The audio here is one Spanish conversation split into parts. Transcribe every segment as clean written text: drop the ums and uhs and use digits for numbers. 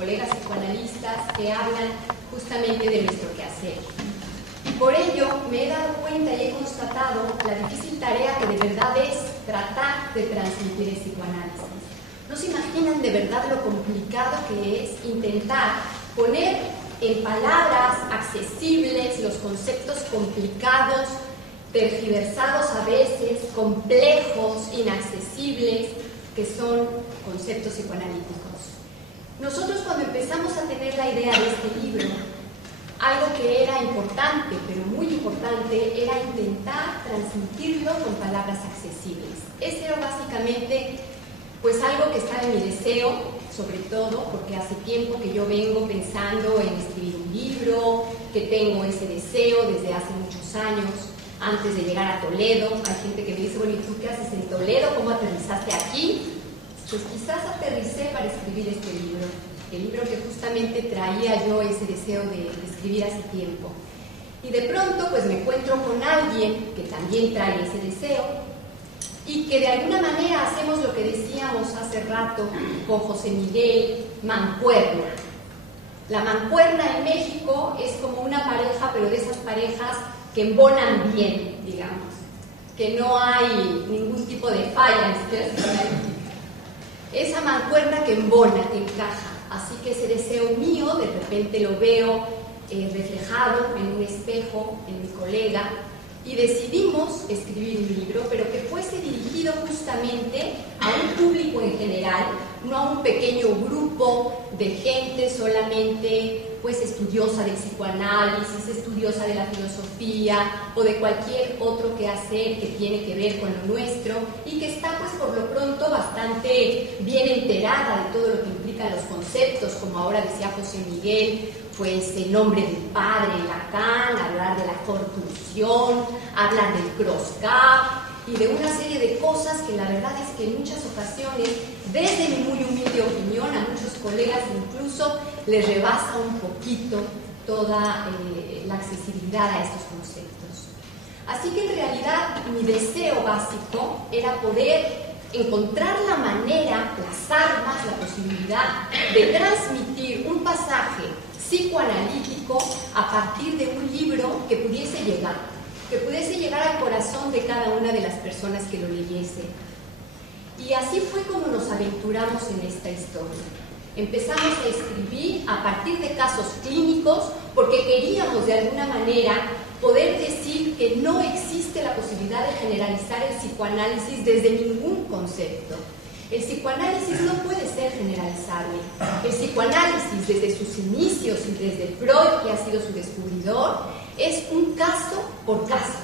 colegas psicoanalistas que hablan justamente de nuestro quehacer. Por ello, me he dado cuenta y he constatado la difícil tarea que de verdad es tratar de transmitir el psicoanálisis. No se imaginan de verdad lo complicado que es intentar poner en palabras accesibles los conceptos complicados, tergiversados a veces, complejos, inaccesibles, que son conceptos psicoanalíticos. Nosotros cuando empezamos a tener la idea de este libro, algo que era importante, pero muy importante, era intentar transmitirlo con palabras accesibles. Ese era básicamente pues algo que estaba en mi deseo, sobre todo porque hace tiempo que yo vengo pensando en escribir un libro, que tengo ese deseo desde hace muchos años, antes de llegar a Toledo. Hay gente que me dice, bueno, ¿y tú qué haces en Toledo? ¿Cómo aterrizaste aquí? Pues quizás aterricé para escribir este libro. El libro que justamente traía yo ese deseo de escribir hace tiempo. Y de pronto pues me encuentro con alguien que también trae ese deseo y que de alguna manera hacemos lo que decíamos hace rato con José Miguel, mancuerna. La mancuerna en México es como una pareja, pero de esas parejas que embonan bien, digamos, que no hay ningún tipo de falla en esa mancuerna que embona, que encaja. Así que ese deseo mío, de repente lo veo reflejado en un espejo, en mi colega, y decidimos escribir un libro, pero que fuese dirigido justamente a un público en general, no a un pequeño grupo de gente solamente pues estudiosa del psicoanálisis, estudiosa de la filosofía o de cualquier otro quehacer que tiene que ver con lo nuestro y que está pues por lo pronto bastante bien enterada de todo lo que implican los conceptos, como ahora decía José Miguel, pues el nombre del padre, Lacan, hablar de la corrupción, hablar del cross-cap y de una serie de cosas que la verdad es que en muchas ocasiones, desde mi muy humilde opinión, a muchos colegas incluso les rebasa un poquito toda la accesibilidad a estos conceptos. Así que en realidad mi deseo básico era poder encontrar la manera, las armas, la posibilidad de transmitir un pasaje psicoanalítico a partir de un libro que pudiese llegar al corazón de cada una de las personas que lo leyese. Y así fue como nos aventuramos en esta historia. Empezamos a escribir a partir de casos clínicos porque queríamos de alguna manera poder decir que no existe la posibilidad de generalizar el psicoanálisis desde ningún concepto. El psicoanálisis no puede ser generalizable. El psicoanálisis desde sus inicios y desde Freud, que ha sido su descubridor, es un caso por caso.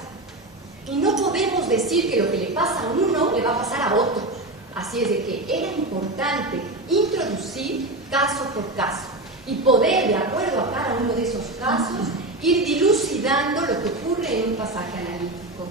Y no podemos decir que lo que le pasa a uno le va a pasar a otro. Así es de que era importante introducir caso por caso y poder, de acuerdo a cada uno de esos casos, ir dilucidando lo que ocurre en un pasaje analítico.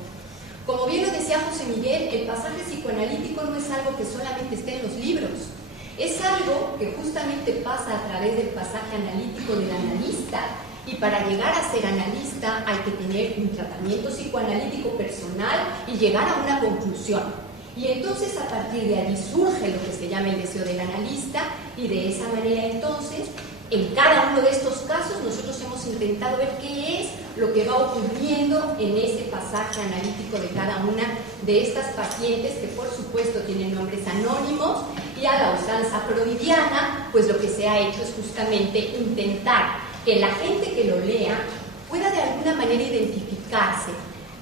Como bien lo decía José Miguel, el pasaje psicoanalítico no es algo que solamente esté en los libros, es algo que justamente pasa a través del pasaje analítico del analista, y para llegar a ser analista hay que tener un tratamiento psicoanalítico personal y llegar a una conclusión. Y entonces a partir de ahí surge lo que se llama el deseo del analista, y de esa manera entonces en cada uno de estos casos nosotros hemos intentado ver qué es lo que va ocurriendo en ese pasaje analítico de cada una de estas pacientes, que por supuesto tienen nombres anónimos, y a la usanza freudiana pues lo que se ha hecho es justamente intentar que la gente que lo lea pueda de alguna manera identificarse.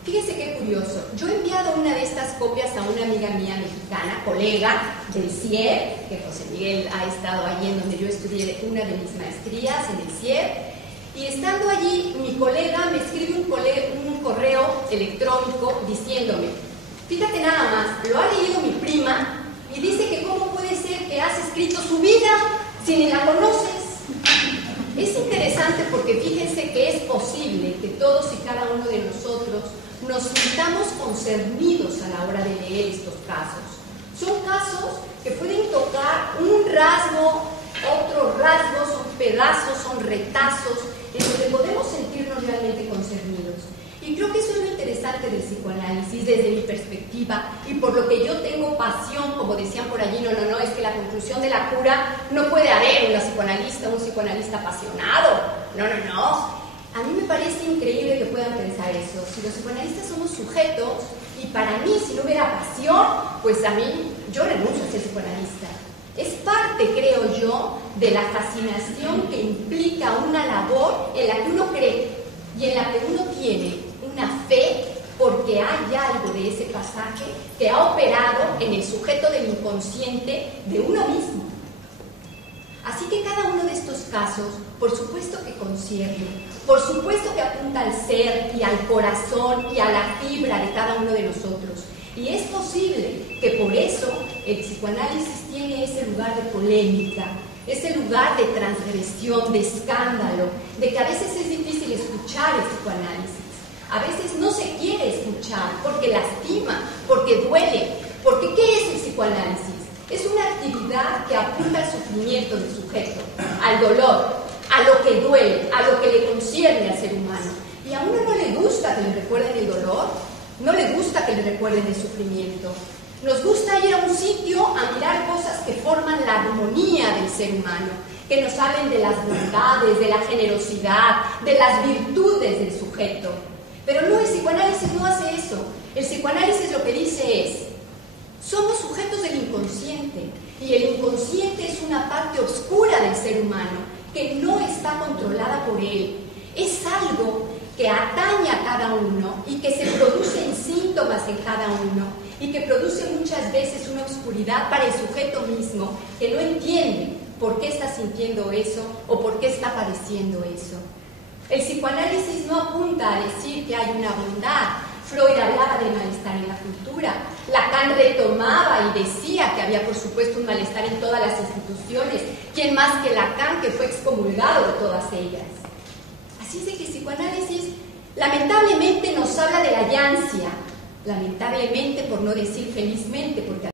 Fíjense qué curioso, yo he enviado una de estas copias a una amiga mía mexicana, colega del CIEP, que José Miguel ha estado allí en donde yo estudié una de mis maestrías, en el CIEP, y estando allí mi colega me escribe un correo electrónico diciéndome, fíjate nada más, lo ha leído mi prima y dice que cómo puede ser que has escrito su vida si ni la conoces. Es interesante porque fíjense que es posible que todos y cada uno de nosotros nos sintamos concernidos a la hora de leer estos casos. Son casos que pueden tocar un rasgo, otro rasgo, son pedazos, son retazos, en donde podemos sentirnos realmente concernidos. Y creo que eso es lo interesante interesante del psicoanálisis desde mi perspectiva y por lo que yo tengo pasión, como decían por allí, no, es que la conclusión de la cura no puede haber un psicoanalista apasionado, no. A mí me parece increíble que puedan pensar eso. Si los psicoanalistas somos sujetos, y para mí, si no hubiera pasión, pues a mí, yo renuncio a ser psicoanalista. Es parte, creo yo, de la fascinación que implica una labor en la que uno cree y en la que uno tiene una fe porque hay algo de ese pasaje que ha operado en el sujeto del inconsciente de uno mismo. Así que cada uno de estos casos, por supuesto que concierne, por supuesto que apunta al ser y al corazón y a la fibra de cada uno de nosotros. Y es posible que por eso el psicoanálisis tiene ese lugar de polémica, ese lugar de transgresión, de escándalo, de que a veces es difícil escuchar el psicoanálisis. A veces no se quiere escuchar porque lastima, porque duele, porque ¿qué es el psicoanálisis? Es una actividad que apunta al sufrimiento del sujeto, al dolor, a lo que duele, a lo que le concierne al ser humano. Y a uno no le gusta que le recuerden el dolor, no le gusta que le recuerden el sufrimiento. Nos gusta ir a un sitio a mirar cosas que forman la armonía del ser humano, que nos hablen de las bondades, de la generosidad, de las virtudes del sujeto. Pero no, el psicoanálisis no hace eso. El psicoanálisis lo que dice es: somos sujetos del inconsciente y el inconsciente es una parte oscura del ser humano que no está controlada por él. Es algo que atañe a cada uno y que se produce en síntomas en cada uno y que produce muchas veces una oscuridad para el sujeto mismo que no entiende por qué está sintiendo eso o por qué está padeciendo eso. El psicoanálisis no apunta a decir que hay una bondad. Freud hablaba del malestar en la cultura, Lacan retomaba y decía que había por supuesto un malestar en todas las instituciones, ¿quién más que Lacan, que fue excomulgado de todas ellas? Así es de que el psicoanálisis lamentablemente nos habla de la yancia, lamentablemente por no decir felizmente, porque